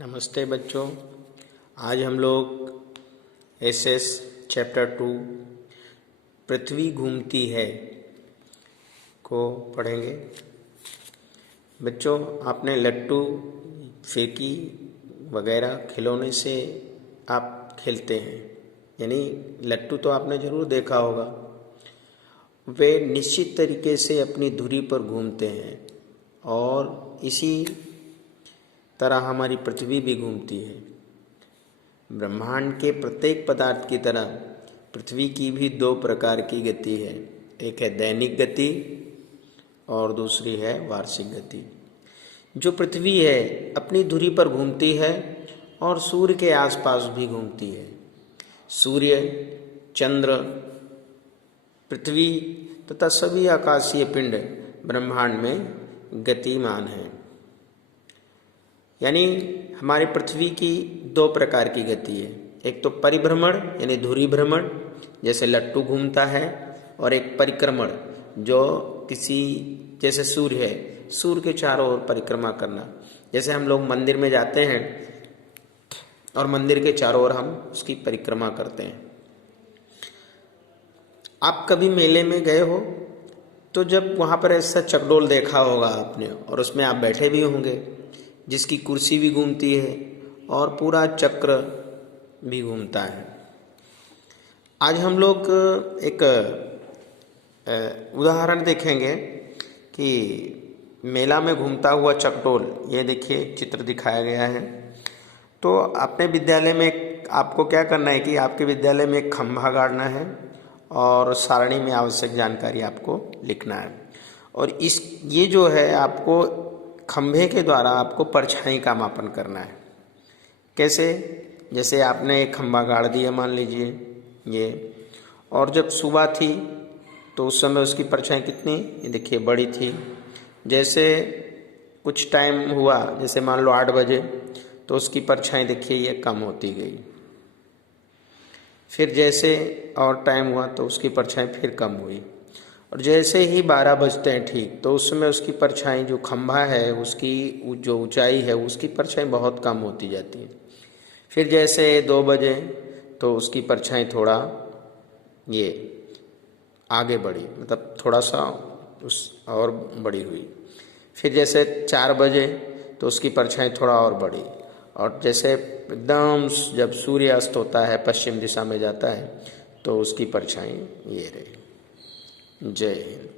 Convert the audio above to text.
नमस्ते बच्चों। आज हम लोग एसएस चैप्टर 2 पृथ्वी घूमती है को पढ़ेंगे। बच्चों, आपने लट्टू, फेंकी वगैरह खिलौने से आप खेलते हैं, यानी लट्टू तो आपने ज़रूर देखा होगा। वे निश्चित तरीके से अपनी धुरी पर घूमते हैं और इसी तरह हमारी पृथ्वी भी घूमती है। ब्रह्मांड के प्रत्येक पदार्थ की तरह पृथ्वी की भी दो प्रकार की गति है, एक है दैनिक गति और दूसरी है वार्षिक गति। जो पृथ्वी है अपनी धुरी पर घूमती है और सूर्य के आसपास भी घूमती है। सूर्य, चंद्र, पृथ्वी तथा सभी आकाशीय पिंड ब्रह्मांड में गतिमान हैं। यानी हमारी पृथ्वी की दो प्रकार की गति है, एक तो परिभ्रमण यानी धुरी भ्रमण जैसे लट्टू घूमता है, और एक परिक्रमण जो किसी जैसे सूर्य है, सूर्य के चारों ओर परिक्रमा करना। जैसे हम लोग मंदिर में जाते हैं और मंदिर के चारों ओर हम उसकी परिक्रमा करते हैं। आप कभी मेले में गए हो तो जब वहाँ पर ऐसा चकडोल देखा होगा आपने, और उसमें आप बैठे भी होंगे, जिसकी कुर्सी भी घूमती है और पूरा चक्र भी घूमता है। आज हम लोग एक उदाहरण देखेंगे कि मेला में घूमता हुआ चकडोल, ये देखिए चित्र दिखाया गया है। तो अपने विद्यालय में आपको क्या करना है कि आपके विद्यालय में एक खंभा गाड़ना है और सारणी में आवश्यक जानकारी आपको लिखना है। और ये जो है आपको खंभे के द्वारा आपको परछाई का मापन करना है। कैसे? जैसे आपने एक खंभा गाड़ दिया मान लीजिए ये, और जब सुबह थी तो उस समय उसकी परछाई कितनी, ये देखिए बड़ी थी। जैसे कुछ टाइम हुआ, जैसे मान लो 8 बजे, तो उसकी परछाई देखिए ये कम होती गई। फिर जैसे और टाइम हुआ तो उसकी परछाई फिर कम हुई, और जैसे ही 12 बजते हैं ठीक, तो उस समय उसकी परछाई, जो खंभा है उसकी जो ऊंचाई है उसकी परछाई बहुत कम होती जाती है। फिर जैसे 2 बजे तो उसकी परछाई थोड़ा ये आगे बढ़ी, मतलब थोड़ा सा उस और बड़ी हुई। फिर जैसे 4 बजे तो उसकी परछाई थोड़ा और बढ़ी, और जैसे एकदम जब सूर्य अस्त होता है, पश्चिम दिशा में जाता है, तो उसकी परछाई ये रही। जय हिंद।